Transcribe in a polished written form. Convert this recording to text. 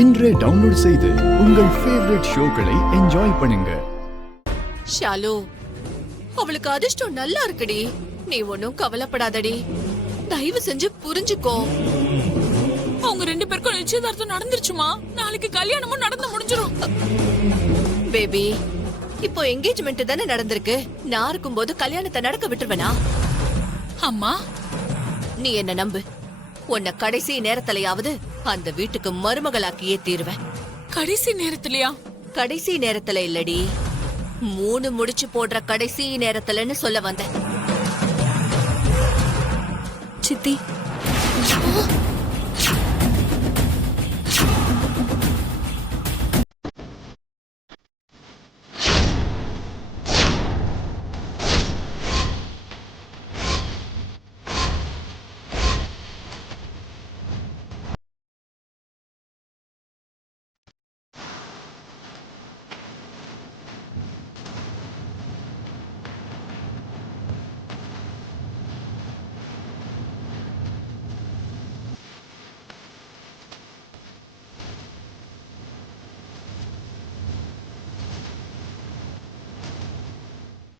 இன்றே டவுன்லோட் செய்து உங்கள் ஃபேவரட் ஷோக்களை என்ஜாய் பண்ணுங்க. ஷாலு, அவளுக்கு அதிர்ஷ்டம் நல்லா இருக்குடி. நீ ஒன்னும் கவலைப்படாதடி. தயவு செஞ்சு புரிஞ்சுக்கோ. அவங்க ரெண்டு பேருக்கும் நிச்சயதார்த்தம் நடந்துருச்சுமா. நாளைக்கு கல்யாணமும் நடந்து முடிஞ்சிடும். பேபி, இப்போ என்கேஜ்மெண்ட் தானே நடந்திருக்கு. நான் இருக்கும்போது கல்யாணத்தை நடக்க விட்டுருவேனா? அம்மா, நீ என்ன நம்பு. உன்னை கடைசி நேரத்திலயாவது அந்த வீட்டுக்கு மருமகளாக்கியே தீருவேன். கடைசி நேரத்திலயா? கடைசி நேரத்துல இல்லடி, 3 முடிச்சு போடுற கடைசி நேரத்துலன்னு சொல்ல வந்தேன். சித்தி,